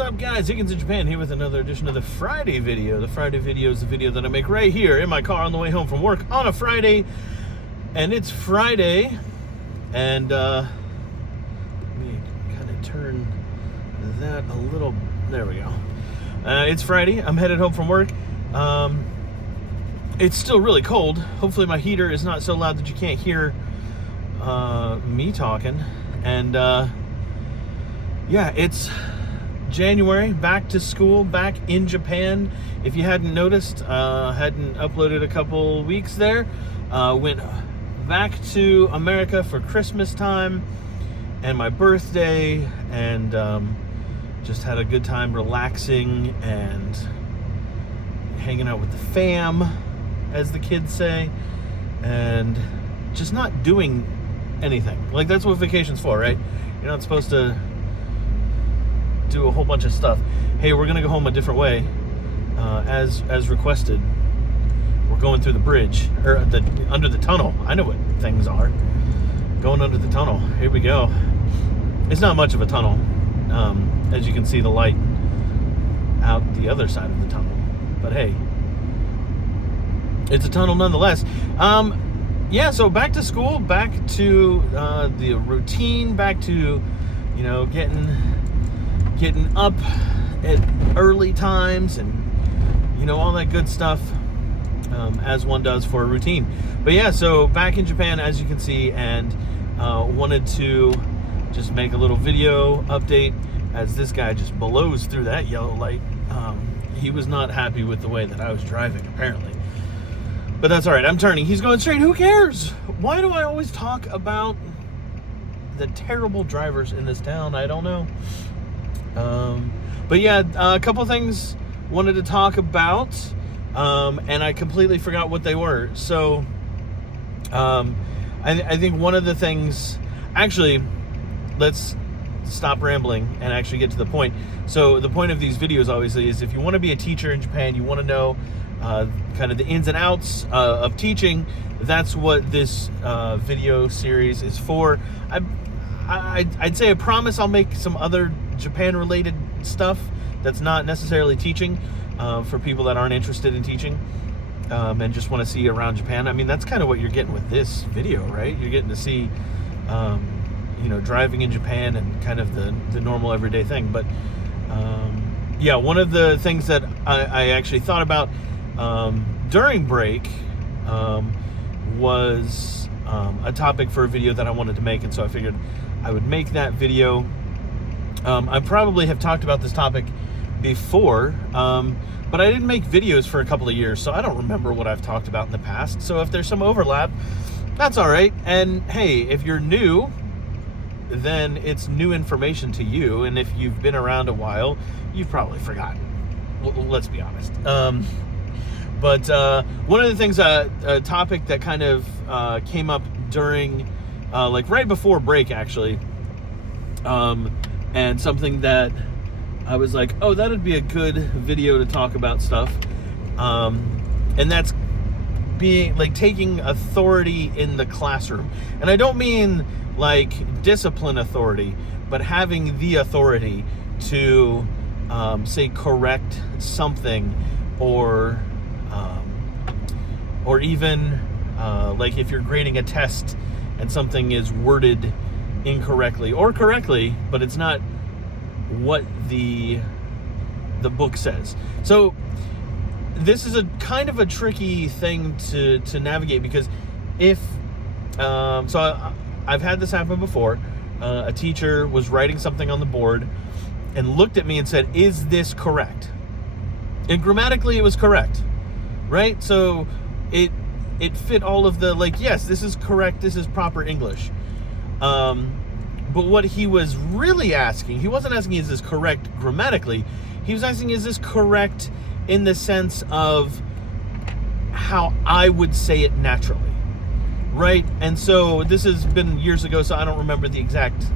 What's up, guys? Higgins in Japan here with another edition of the Friday video. The Friday video is the video that I make right here in my car on the way home from work on a Friday. And it's Friday, and let me kind of turn that a little. There we go. It's Friday. I'm headed home from work. It's still really cold. Hopefully my heater is not so loud that you can't hear me talking. And yeah, it's January, back to school, back in Japan. If you hadn't noticed, hadn't uploaded a couple weeks there, went back to America for Christmas time and my birthday, and just had a good time relaxing and hanging out with the fam, as the kids say, and just not doing anything. Like, that's what vacation's for, right? You're not supposed to do a whole bunch of stuff. Hey, we're gonna go home a different way, as requested. We're going through the bridge, or under the tunnel. I know what things are. Going under the tunnel. Here we go. It's not much of a tunnel. As you can see, the light out the other side of the tunnel. But hey, it's a tunnel nonetheless. Yeah, so back to school, back to the routine, back to, you know, getting up at early times and, you know, all that good stuff, as one does for a routine. But yeah, so back in Japan, as you can see, and wanted to just make a little video update as this guy just blows through that yellow light. He was not happy with the way that I was driving, apparently. But that's all right. I'm turning. He's going straight. Who cares? Why do I always talk about the terrible drivers in this town? I don't know. But yeah, a couple things wanted to talk about, and I completely forgot what they were. So I think one of the things, actually, let's stop rambling and actually get to the point. So the point of these videos, obviously, is if you want to be a teacher in Japan, you want to know kind of the ins and outs of teaching, that's what this video series is for. I'd say I promise I'll make some other Japan related stuff that's not necessarily teaching, for people that aren't interested in teaching, and just want to see around Japan. I mean, that's kind of what you're getting with this video, right? You're getting to see you know, driving in Japan and kind of the normal everyday thing. But yeah, one of the things that I actually thought about during break was a topic for a video that I wanted to make, and so I figured I would make that video. I probably have talked about this topic before, but I didn't make videos for a couple of years, so I don't remember what I've talked about in the past. So if there's some overlap, that's all right. And hey, if you're new, then it's new information to you, and if you've been around a while, you've probably forgotten. Well, let's be honest. But one of the things, a topic that kind of came up during, like right before break, actually, and something that I was like, oh, that'd be a good video to talk about stuff, and that's being like taking authority in the classroom. And I don't mean like discipline authority, but having the authority to say correct something, or even like if you're grading a test and something is worded incorrectly or correctly, but it's not what the book says. So this is a kind of a tricky thing to navigate, because if so I've had this happen before. A teacher was writing something on the board and looked at me and said, "Is this correct?" And grammatically it was correct, right? So it fit all of the, like, yes, this is correct, this is proper English. But what he was really asking, he wasn't asking, is this correct grammatically? He was asking, is this correct in the sense of how I would say it naturally, right? And so this has been years ago, so I don't remember the exact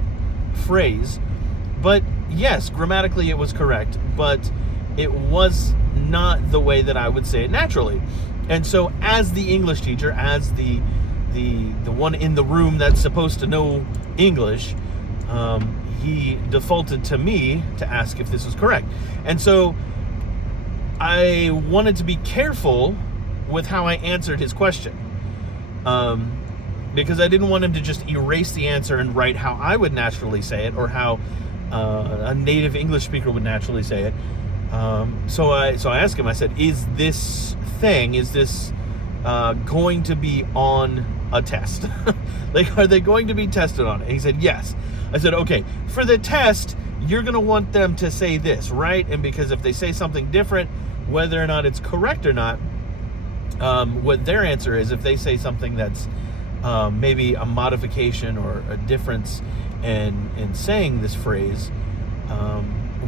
phrase. But yes, grammatically it was correct, but it was not the way that I would say it naturally. And so as the English teacher, as the one in the room that's supposed to know English, he defaulted to me to ask if this was correct. And so I wanted to be careful with how I answered his question, because I didn't want him to just erase the answer and write how I would naturally say it, or how a native English speaker would naturally say it. So I asked him, I said, is this going to be on a test? Like, are they going to be tested on it? And he said, yes. I said, okay, for the test, you're going to want them to say this, right? And because if they say something different, whether or not it's correct or not, what their answer is, if they say something that's maybe a modification or a difference in saying this phrase,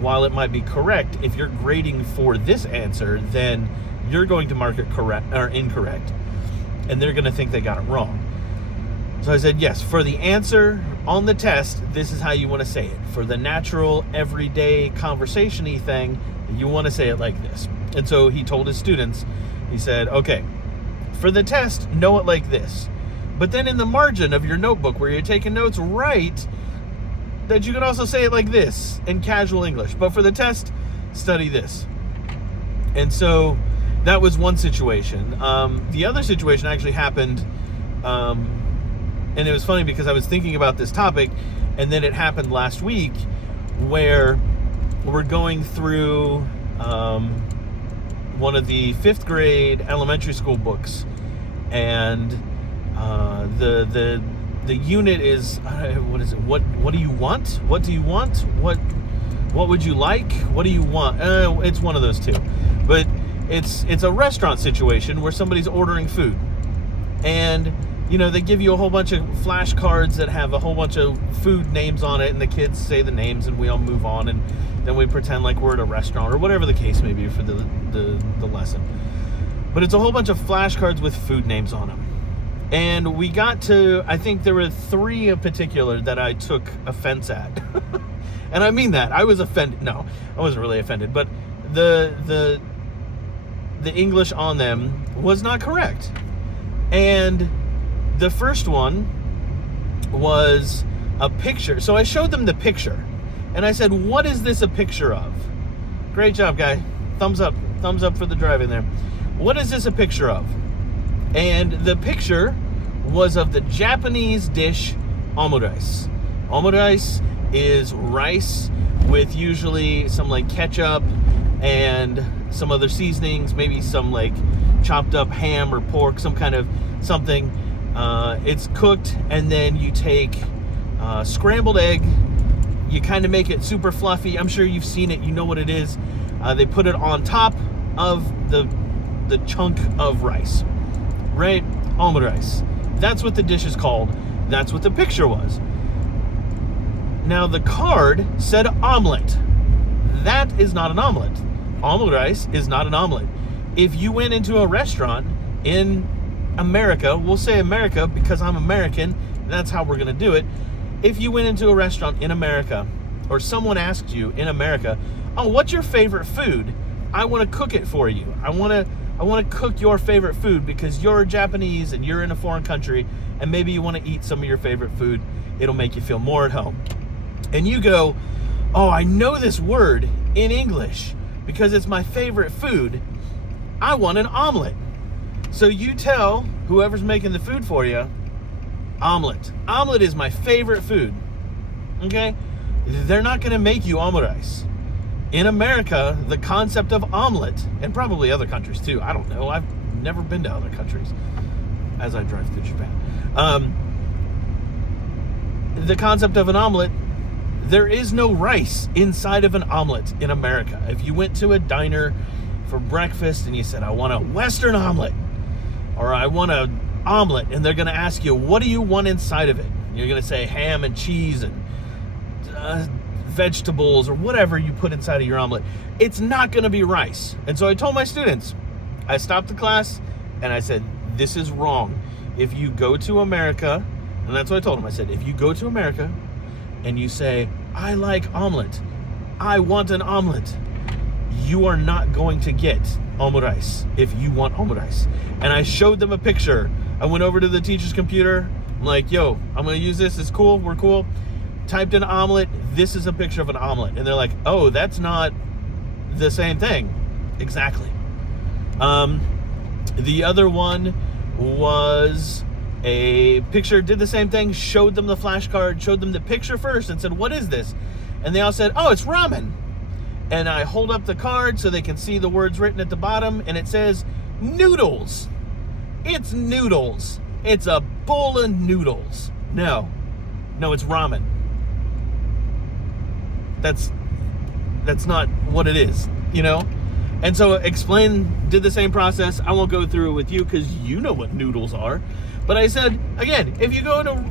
while it might be correct, if you're grading for this answer, then you're going to mark it correct or incorrect, and they're going to think they got it wrong. So I said, yes, for the answer on the test, this is how you want to say it. For the natural, everyday, conversation-y thing, you want to say it like this. And so he told his students, he said, okay, for the test, know it like this. But then in the margin of your notebook where you're taking notes, write that you can also say it like this in casual English. But for the test, study this. And so that was one situation. The other situation actually happened, and it was funny because I was thinking about this topic, and then it happened last week, where we're going through one of the 5th grade elementary school books, and the unit is, what is it? What do you want? What do you want? What would you like? What do you want? It's one of those two, but it's a restaurant situation where somebody's ordering food, and they give you a whole bunch of flashcards that have a whole bunch of food names on it, and the kids say the names, and we all move on, and then we pretend like we're at a restaurant or whatever the case may be for the lesson. But it's a whole bunch of flashcards with food names on them. And we got to, I think there were 3 in particular that I took offense at. And I mean that. I was offended. No, I wasn't really offended. But the English on them was not correct. And the first one was a picture. So I showed them the picture. And I said, what is this a picture of? Great job, guy. Thumbs up. Thumbs up for the driving there. What is this a picture of? And the picture was of the Japanese dish omurice. Omurice is rice with usually some like ketchup and some other seasonings, maybe some like chopped up ham or pork, some kind of something. It's cooked, and then you take scrambled egg. You kind of make it super fluffy. I'm sure you've seen it. You know what it is. They put it on top of the chunk of rice. Right? Omurice. That's what the dish is called. That's what the picture was. Now the card said omelet. That is not an omelet. Omurice is not an omelet. If you went into a restaurant in America, we'll say America because I'm American, that's how we're going to do it. If you went into a restaurant in America, or someone asked you in America, oh, what's your favorite food? I want to cook it for you. I want to cook your favorite food because you're Japanese and you're in a foreign country, and maybe you want to eat some of your favorite food. It'll make you feel more at home. And you go, oh, I know this word in English because it's my favorite food. I want an omelet. So you tell whoever's making the food for you, omelet. Omelet is my favorite food. Okay? They're not going to make you omurice. In America, the concept of omelet, and probably other countries too, I don't know, I've never been to other countries as I drive through Japan. The concept of an omelet, there is no rice inside of an omelet in America. If you went to a diner for breakfast and you said, I want a Western omelet, or I want an omelet, and they're going to ask you, what do you want inside of it? You're going to say ham and cheese and vegetables or whatever you put inside of your omelet. It's not going to be rice. And so I told my students, I stopped the class and I said, this is wrong. If you go to America, and that's what I told them, I said, if you go to America and you say, I like omelet, I want an omelet, you are not going to get omurice if you want omurice. And I showed them a picture. I went over to the teacher's computer. I'm like, yo, I'm going to use this. It's cool. We're cool. typed in omelet, this is a picture of an omelet. And they're like, oh, that's not the same thing. Exactly. The other one was a picture, did the same thing, showed them the flashcard, showed them the picture first and said, what is this? And they all said, oh, it's ramen. And I hold up the card so they can see the words written at the bottom, and it says noodles. It's noodles. It's a bowl of noodles. No, it's ramen. That's not what it is, you know? And so did the same process. I won't go through it with you because you know what noodles are. But I said, again, if you go to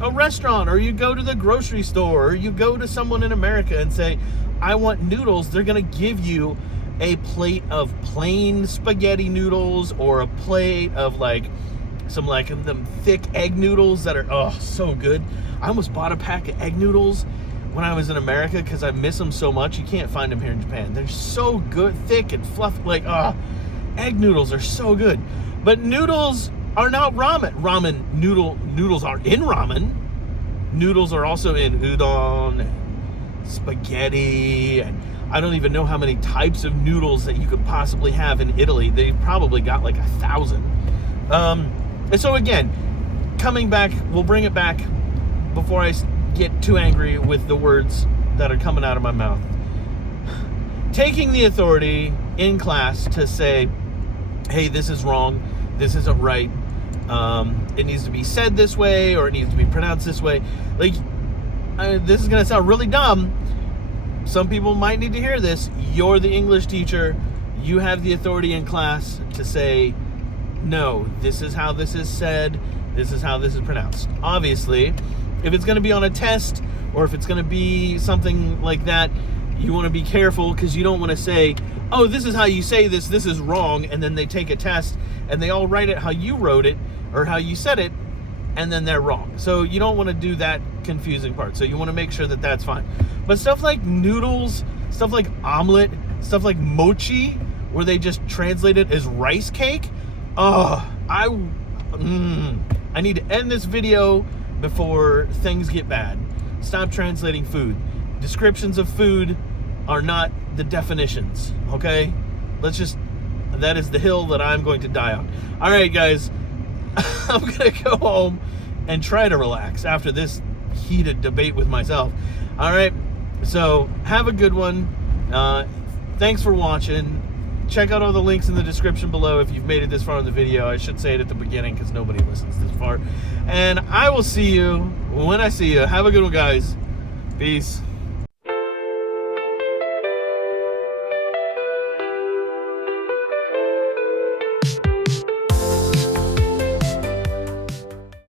a restaurant, or you go to the grocery store, or you go to someone in America and say, I want noodles, they're going to give you a plate of plain spaghetti noodles, or a plate of them thick egg noodles that are, so good. I almost bought a pack of egg noodles when I was in America because I miss them so much. You can't find them here in Japan. They're so good, thick and fluffy. Egg noodles are so good. But noodles are not ramen. Noodles are in ramen. Noodles are also in udon and spaghetti, and I don't even know how many types of noodles that you could possibly have in Italy. They've probably got 1,000. And so again, coming back, we'll bring it back before I get too angry with the words that are coming out of my mouth. Taking the authority in class to say, hey, this is wrong, this isn't right, it needs to be said this way, or it needs to be pronounced this way. This is going to sound really dumb. Some people might need to hear this. You're the English teacher. You have the authority in class to say, no, this is how this is said, this is how this is pronounced. Obviously, if it's going to be on a test, or if it's going to be something like that, you want to be careful, because you don't want to say, oh, this is how you say this is wrong, and then they take a test and they all write it how you wrote it or how you said it, and then they're wrong. So you don't want to do that confusing part. So you want to make sure that that's fine. But stuff like noodles, stuff like omelet, stuff like mochi, where they just translate it as rice cake, I need to end this video before things get bad. Stop translating food. Descriptions of food are not the definitions, okay? That is the hill that I'm going to die on. All right, guys, I'm going to go home and try to relax after this heated debate with myself. All right, so have a good one. Thanks for watching. Check out all the links in the description below if you've made it this far in the video. I should say it at the beginning because nobody listens this far. And I will see you when I see you. Have a good one, guys. Peace.